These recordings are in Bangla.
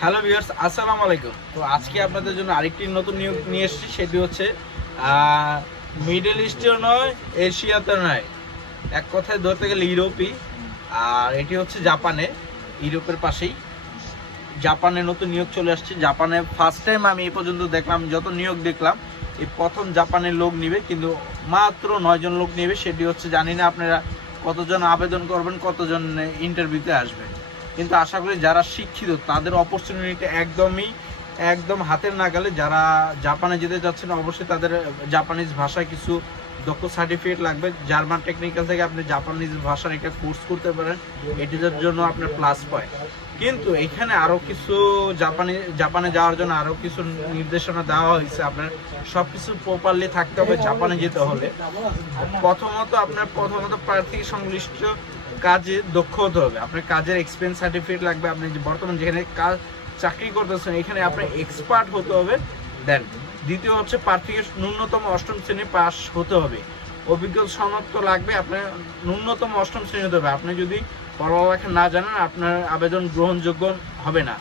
হ্যালো ভিউয়ার্স, আসসালামু আলাইকুম। তো আজকে আপনাদের জন্য আরেকটি নতুন নিয়োগ নিয়ে এসেছি। সেটি হচ্ছে মিডল ইস্টেও নয়, এশিয়াতে নয়, এক কথায় ধরতে গেলে ইউরোপই। আর এটি হচ্ছে জাপানে, ইউরোপের পাশেই। জাপানে নতুন নিয়োগ চলে আসছে। জাপানে ফার্স্ট টাইম আমি এই পর্যন্ত দেখলাম, যত নিয়োগ দেখলাম এই প্রথম জাপানের লোক নিবে, কিন্তু মাত্র 9 জন লোক নেবে। সেটি হচ্ছে, জানি না আপনারা কতজন আবেদন করবেন, কতজন ইন্টারভিউতে আসবেন, কিন্তু আশা করি যারা শিক্ষিত তাদের অপরচুনিটি একদম হাতের নাগালে। যারা জাপানে যেতে চাচ্ছেন অবশ্যই তাদের জাপানিজ ভাষায় কিছু দক্ষ সার্টিফিকেট লাগবে। জার্মান টেকনিক্যাল থেকে আপনি জাপানিজ ভাষার একটা কোর্স করতে পারেন, এটির জন্য আপনার প্লাস পয়েন্ট। কিন্তু এখানে আরও কিছু জাপানে যাওয়ার জন্য আরও কিছু নির্দেশনা দেওয়া হয়েছে। আপনার সব কিছু প্রপারলি থাকতে হবে জাপানে যেতে হলে। প্রথমত প্রার্থী সংশ্লিষ্ট কাজে দক্ষ হতে হবে। আপনার কাজের এক্সপিরিয়েন্স সার্টিফিকেট লাগবে। আপনি বর্তমানে যেখানে কাজ চাকরি করতেছেন এখানে আপনার এক্সপার্ট হতে হবে। দেন দ্বিতীয় হচ্ছে প্রার্থীকে ন্যূনতম 8ম শ্রেণী পাস হতে হবে। অভিজ্ঞতা সনদ তো লাগবে, আপনার ন্যূনতম 8ম শ্রেণী হতে হবে। আপনি যদি পড়ালেখা না জানেন আপনার আবেদন গ্রহণযোগ্য হবে না।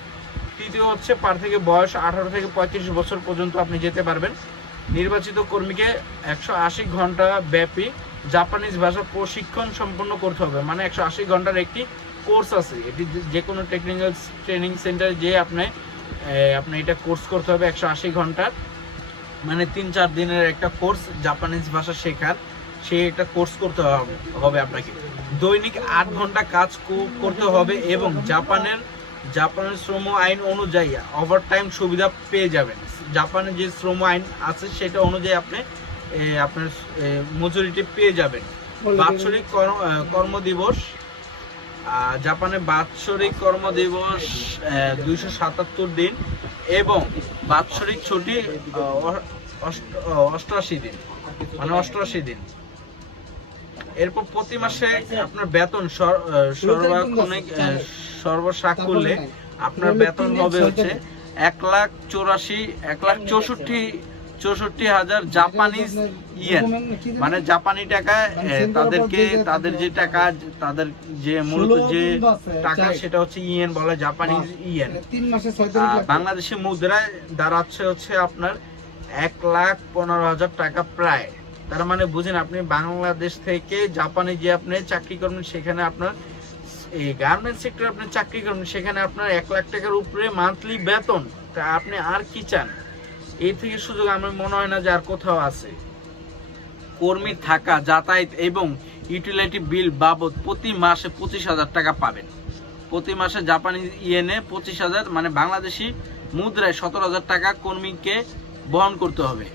তৃতীয় হচ্ছে প্রার্থীকে বয়স 18 থেকে 35 বছর পর্যন্ত আপনি যেতে পারবেন। নির্বাচিত কর্মীকে 180 ঘন্টা ব্যাপী জাপানিজ ভাষা প্রশিক্ষণ সম্পন্ন করতে হবে। মানে 180 ঘন্টার একটি কোর্স আছে। এটি যে কোনো টেকনিক্যাল ট্রেনিং সেন্টারে যে আপনি এটা কোর্স করতে হবে 180 ঘন্টার, মানে 3-4 দিনের একটা কোর্স জাপানিজ ভাষা শেখার। সেই একটা কোর্স করতে হবে আপনাকে। দৈনিক 8 ঘন্টা কাজ করতে হবে এবং জাপানের শ্রম আইন অনুযায়ী ওভারটাইম সুবিধা পেয়ে যাবেন। জাপানের যে শ্রম আইন আছে সেটা অনুযায়ী আপনি আপনার মজুরিটি পেয়ে যাবেন। বাৎসরিক কর্মদিবস, জাপানে বাৎসরিক কর্মদিবস 277 দিন এবং বাৎসরিক ছুটি 88 দিন, মানে 88 দিন। এরপর প্রতি মাসে আপনার বেতন সর্বসাক করলে আপনার বেতন হবে হচ্ছে 1,64,000 জাপানিজ ইয়েন, মানে জাপানি টাকায় তাদের যে টাকা, তাদের যে মূলত যে টাকা সেটা হচ্ছে ইয়েন বলে, জাপানিজ ইয়েন। বাংলাদেশি মুদ্রায় দাঁড়াচ্ছে হচ্ছে আপনার 1,15,000 টাকা প্রায়। তার মানে বুঝেন, আপনি বাংলাদেশ থেকে জাপানে যে আপনি চাকরি করবেন, সেখানে আপনার এই গার্মেন্টস সেক্টরে আপনি চাকরি করবেন, সেখানে আপনার 1 লাখ টাকার উপরে মান্থলি বেতন। তা আপনি আর কি চান? এই থেকে সুযোগ আমার মনে হয় না যে আর কোথাও আছে। কর্মী থাকা, যাতায়াত এবং ইউটিলিটি বিল বাবদ প্রতি মাসে 25,000 টাকা পাবেন। প্রতি মাসে জাপানি ইয়েনে 25,000, মানে বাংলাদেশি মুদ্রায় 17,000 টাকা কর্মীকে বহন করতে হবে।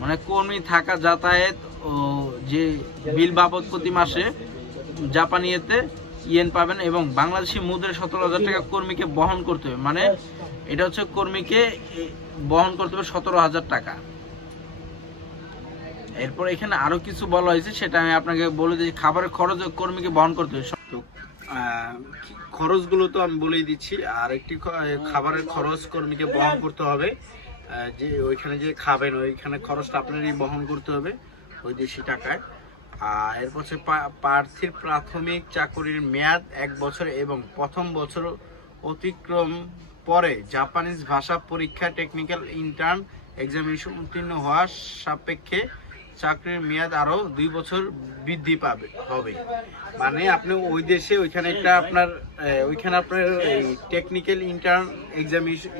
মানে কর্মী থাকা, যাতায়াত ও যে বিল বাবদ প্রতি মাসে জাপানিতে ইয়েন পাবেন এবং বাংলাদেশি মুদ্রায় 17,000 টাকা কর্মীকে বহন করতে হবে। মানে এটা হচ্ছে কর্মীকে বহন করতে হবে 17,000 টাকা। এরপর এখানে আরো কিছু বলা হয়েছে, সেটা আমি আপনাকে বলে দিচ্ছি। খাবারের খরচ কর্মীকে বহন করতে হবে। তো খরচগুলো তো আমি বলেই দিচ্ছি। আর একটি খাবারের খরচ কর্মীকে বহন করতে হবে। যে ওইখানে যে খাবেন ওইখানে খরচটা আপনারই বহন করতে হবে ওই দেশি টাকায়। আর এরপর হচ্ছে প্রার্থীর প্রাথমিক চাকরির মেয়াদ 1 বছর এবং প্রথম বছর অতিক্রম পরে জাপানিজ ভাষা পরীক্ষা টেকনিক্যাল ইন্টার্ন এক্সামিনেশন উত্তীর্ণ হওয়ার সাপেক্ষে চাকরির মেয়াদ আরো 2 বছর বৃদ্ধি হবে। মানে আপনি ওই দেশে ওইখানে আপনার টেকনিক্যাল ইন্টার্ন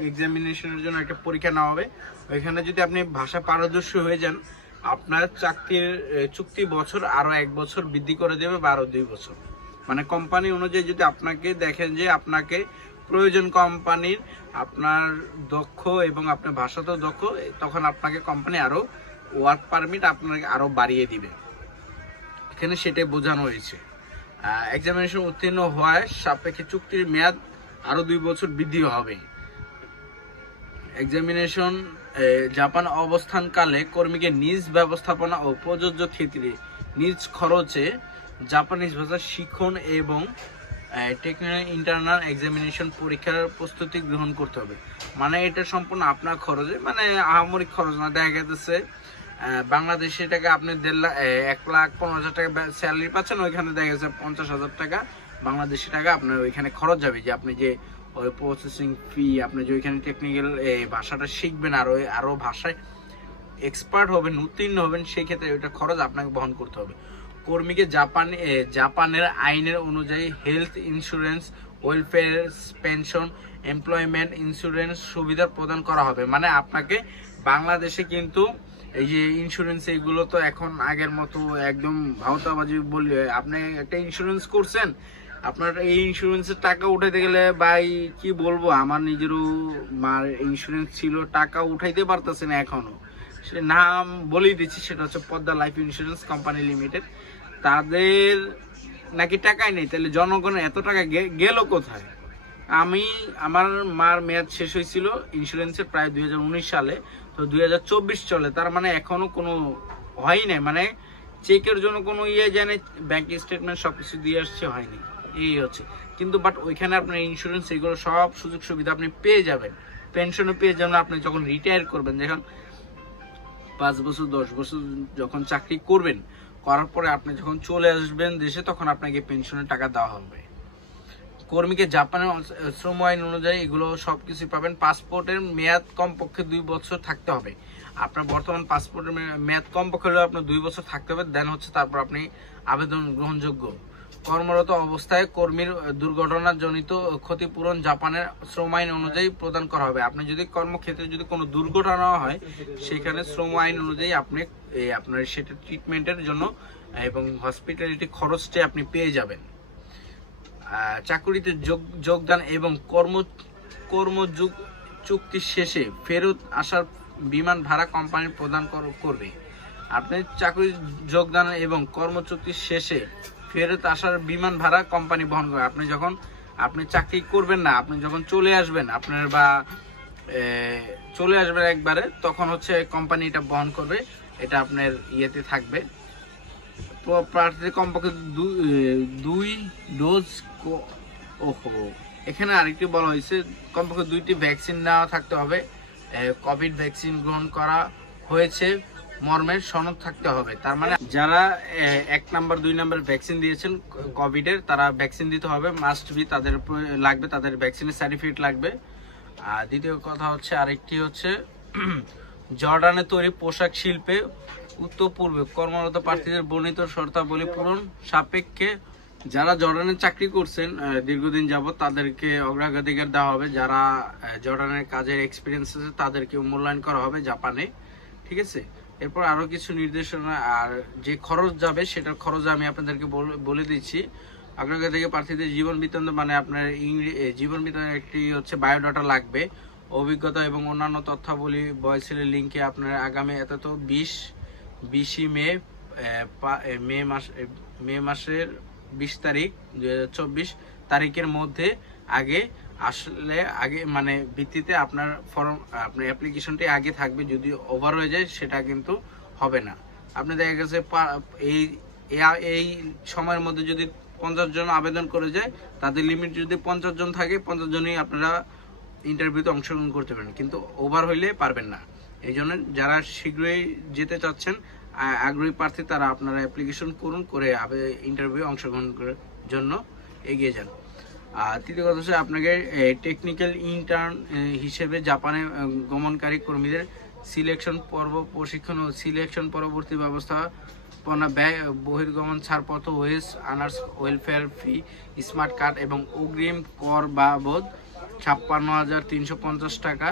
এক্সামিনেশনের জন্য একটা পরীক্ষা নেওয়া হবে। ওইখানে যদি আপনি ভাষা পারদর্শী হয়ে যান, আপনার চাকরির চুক্তি বছর আরো 1 বছর বৃদ্ধি করে দেবে বা আরো 2 বছর। মানে কোম্পানি অনুযায়ী যদি আপনাকে দেখেন যে আপনাকে প্রয়োজন কোম্পানির, আপনার দক্ষ এবং আপনার ভাষাতেও দক্ষ, তখন আপনাকে কোম্পানি আরো ওয়ার্ক পারমিট আপনাকে আরো বাড়িয়ে দিবে। এখানে সেটাই বোঝানো হয়েছে। এক্সামিনেশন উত্তীর্ণ হওয়ার সাপেক্ষে চুক্তির মেয়াদ আরো 2 বছর বৃদ্ধি হবে। এক্সামিনেশন জাপান অবস্থানকালে কর্মীকে নিজ ব্যবস্থাপনা ও প্রযোজ্য ক্ষেত্রে নিজ খরচে জাপানিজ ভাষা শিখন এবং টেকনিক্যাল ইন্টারনাল এক্সামিনেশন পরীক্ষার প্রস্তুতি গ্রহণ করতে হবে। মানে এটা সম্পূর্ণ আপনার খরচে, মানে আহামরিক খরচ না। দেখা গেছে বাংলাদেশি টাকা আপনি 1,15,000 টাকা স্যালারি পাচ্ছেন, ওইখানে দেখা গেছে 50,000 টাকা বাংলাদেশি টাকা আপনার ওইখানে খরচ যাবে, যে আপনি যে ওই প্রসেসিং ফি, আপনি যে ওইখানে টেকনিক্যাল ভাষাটা শিখবেন, আরও ভাষায় এক্সপার্ট হবেন, উত্তীর্ণ হবেন, সেই ক্ষেত্রে ওইটা খরচ আপনাকে বহন করতে হবে। কর্মীকে জাপানের আইনের অনুযায়ী health insurance, welfare, pension, employment insurance সুবিধা প্রদান করা হবে। মানে আপনাকে বাংলাদেশে কিন্তু এই যে ইন্স্যুরেন্স, এইগুলো তো এখন আগের মতো একদম ভাওতাবাজি বললে, আপনি একটা ইন্স্যুরেন্স করছেন, আপনার এই ইন্স্যুরেন্সের টাকা উঠাইতে গেলে ভাই কি বলবো, আমার নিজেরও মার ইন্স্যুরেন্স ছিল, টাকা উঠাইতে পারতেছে না এখনো। সে নাম বলেই দিচ্ছি, সেটা হচ্ছে Padma life insurance company limited. তাদের নাকি টাকাই নেই, তাহলে জনগণের এত টাকা গেল কোথায়? আমার মার মেয়াদ শেষ হয়েছিল ইন্স্যুরেন্সের প্রায় 2019 সালে, তো 2024 চলে, তার মানে এখনো কোনো হয়ই নাই, মানে চেকের জন্য কোনো জানে, ব্যাংক স্টেটমেন্ট সবকিছু দিয়ে আসছে, হয়নি, এই হচ্ছে। কিন্তু বাট ওইখানে আপনার ইন্স্যুরেন্স এগুলো সব সুযোগ সুবিধা আপনি পেয়ে যাবেন, পেনশনও পেয়ে যাবেন। আপনি যখন রিটায়ার করবেন, যখন 5 বছর 10 বছর যখন চাকরি করবেন, করার পরে আপনি যখন চলে আসবেন দেশে, তখন আপনাকে পেনশনের টাকা দেওয়া হবে। কর্মীকে জাপানের শ্রম আইন অনুযায়ী এগুলো সবকিছু পাবেন। পাসপোর্টের মেয়াদ কমপক্ষে 2 বছর থাকতে হবে। আপনার বর্তমান পাসপোর্টের মেয়াদ কমপক্ষে হলেও আপনার 2 বছর থাকতে হবে, দেন হচ্ছে তারপর আপনি আবেদন গ্রহণযোগ্য। কর্মরত অবস্থায় কর্মীর দুর্ঘটনাজনিত ক্ষতিপূরণ জাপানের শ্রম আইন অনুযায়ী প্রদান করা হবে। আপনি যদি কর্মক্ষেত্রে যদি কোনো দুর্ঘটনা হয়, সেখানে শ্রম আইন অনুযায়ী আপনি আপনার সেটা ট্রিটমেন্টের জন্য এবং হসপিটালিটি খরচটি আপনি পেয়ে যাবেন। চাকুরিতে যোগদান এবং কর্মযোগ চুক্তি শেষে ফেরত আসার বিমান ভাড়া কোম্পানি প্রদান করবে। আপনি চাকরি যোগদান এবং কর্মচুক্তি শেষে ফেরত আসার বিমান ভাড়া কোম্পানি বহন করবে। আপনি চাকরি করবেন না, আপনি যখন চলে আসবেন চলে আসবেন একবারে, তখন হচ্ছে কোম্পানি এটা বহন করবে, এটা আপনার ইয়েতে থাকবে। প্রার্থীদের কমপক্ষে 2 ডোজ, এখানে আরেকটি বলা হয়েছে কমপক্ষে 2টি ভ্যাকসিন নেওয়া থাকতে হবে, কোভিড ভ্যাকসিন গ্রহণ করা হয়েছে মর্মের সনদ থাকতে হবে। তার মানে যারা 1 নাম্বার 2 নাম্বার ভ্যাকসিন দিয়েছেন কোভিডের, তারা ভ্যাকসিন দিতে হবে, মাস্ট বি, তাদের লাগবে, তাদের ভ্যাকসিনের সার্টিফিকেট লাগবে। আর দ্বিতীয় কথা হচ্ছে, আরেকটি হচ্ছে জর্ডানে তৈরি পোশাক শিল্পে উত্তর পূর্বে কর্মরত প্রার্থীদের বর্ণিত শর্তাবলী পূরণ সাপেক্ষে যারা জর্ডানে চাকরি করছেন দীর্ঘদিন যাবত, তাদেরকে অগ্রাধিকার দেওয়া হবে। যারা জর্ডানের কাজের এক্সপিরিয়েন্স আছে, তাদেরকে মূল্যায়ন করা হবে জাপানে, ঠিক আছে। এরপর আরো কিছু নির্দেশনা, আর যে খরচ যাবে সেটার খরচ আমি আপনাদেরকে বলে দিচ্ছি। অগ্রাধিকার প্রার্থীদের জীবন বৃত্তান্ত, মানে আপনার জীবন বৃত্তান্ত একটি হচ্ছে বায়োডাটা লাগবে, অভিজ্ঞতা এবং অন্যান্য তথ্যাবলী বয়সের লিঙ্কে আপনার আগামী 20 মে মাসের 20 তারিখ 2024 তারিখের মধ্যে আগে মানে ভিত্তিতে আপনার ফর্ম, আপনার অ্যাপ্লিকেশনটি আগে থাকবে। যদি ওভার হয়ে যায় সেটা কিন্তু হবে না। আপনি দেখা গেছে এই সময়ের মধ্যে যদি 50 জন আবেদন করে যায়, তাদের লিমিট যদি 50 জন থাকে, 50 জনই আপনারা ইন্টারভিউতে অংশগ্রহণ করতে পারেন, কিন্তু ওভার হইলে পারবেন না। এই জন্য যারা শীঘ্রই যেতে চাচ্ছেন, আগ্রহী প্রার্থী, তারা আপনারা অ্যাপ্লিকেশন করুন, করে ইন্টারভিউ অংশগ্রহণ করার জন্য এগিয়ে যান। আর তৃতীয় কথা হচ্ছে, আপনাকে টেকনিক্যাল ইন্টার্ন হিসেবে জাপানে গমনকারী কর্মীদের সিলেকশন পর্ব প্রশিক্ষণ ও সিলেকশন পরবর্তী ব্যবস্থাপনা, ব্যয় বহির্গমন ছাড়পত্র, wage earners welfare fee, smart card এবং অগ্রিম কর বাবদ 56,350 টাকা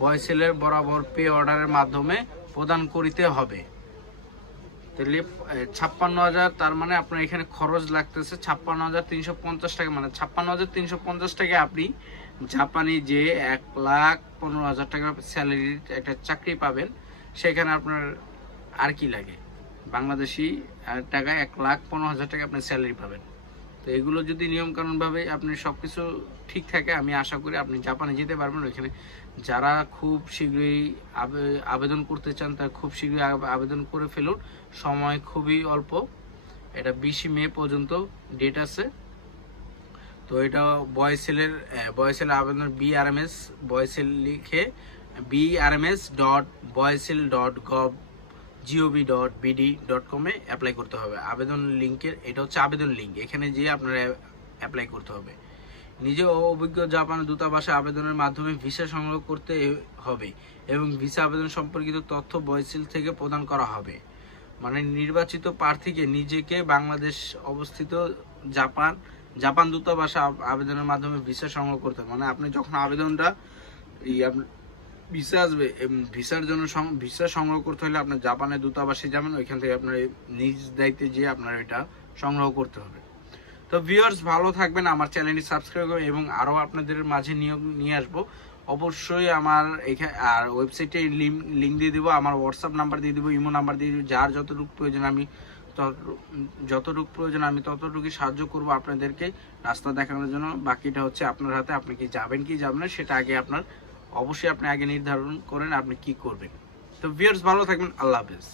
বয়সেলের বরাবর পে অর্ডারের মাধ্যমে প্রদান করিতে হবে। তাহলে 56,000, তার মানে আপনার এখানে খরচ লাগতেছে 56,350 টাকা, মানে 56,350 টাকা আপনি জাপানি যে 1,15,000 টাকা স্যালারির একটা চাকরি পাবেন, সেখানে আপনার আর কি লাগে, বাংলাদেশি টাকায় 1,15,000 টাকা আপনি স্যালারি পাবেন। তো এগুলো যদি নিয়মকানুনভাবে আপনি সব কিছু ঠিক থাকে, আমি আশা করি আপনি জাপানে যেতে পারবেন। ওইখানে যারা খুব শীঘ্রই আবেদন করতে চান, তারা খুব শীঘ্রই আবেদন করে ফেলুন, সময় খুবই অল্প। এটা 20 মে পর্যন্ত ডেট আছে। তো এটা বয়সেলের আবেদন BRMS বয়সেল লিখে brms.boysel.gov.bd.com এ অ্যাপ্লাই করতে হবে। আবেদন লিঙ্কের, এটা হচ্ছে আবেদন লিঙ্ক, এখানে যেয়ে আপনারা অ্যাপ্লাই করতে হবে। নিজে অভিজ্ঞ জাপান দূতাবাসে আবেদনের মাধ্যমে ভিসা সংগ্রহ করতে হবে এবং ভিসা আবেদন সম্পর্কিত তথ্য বয়সিল থেকে প্রদান করা হবে। মানে নির্বাচিত প্রার্থীকে নিজেকে বাংলাদেশ অবস্থিত জাপান দূতাবাসে আবেদনের মাধ্যমে ভিসা সংগ্রহ করতে হবে। মানে আপনি যখন আবেদনটা ভিসা আসবে, ভিসার জন্য ভিসা সংগ্রহ করতে হলে আপনার জাপানের দূতাবাসে যাবেন, ওইখান থেকে আপনার নিজ দায়িত্বে যেয়ে আপনার এটা সংগ্রহ করতে হবে। তো ভিউয়ার্স, ভালো থাকবেন, আমার চ্যানেলটি সাবস্ক্রাইব করবেন এবং আরও আপনাদের মাঝে নিয়ে আসবো। অবশ্যই আমার এখানে আর ওয়েবসাইটে লিঙ্ক দিয়ে দিব, আমার হোয়াটসঅ্যাপ নাম্বার দিয়ে দিব, ইমো নাম্বার দিয়ে দিব। যার যতটুকু প্রয়োজন আমি ততটুকুই সাহায্য করব আপনাদেরকে রাস্তা দেখানোর জন্য। বাকিটা হচ্ছে আপনার হাতে, আপনি কি যাবেন না সেটা আগে অবশ্যই আপনি আগে নির্ধারণ করেন আপনি কি করবেন। তো ভিউয়ার্স, ভালো থাকবেন, আল্লাহ হাফেজ।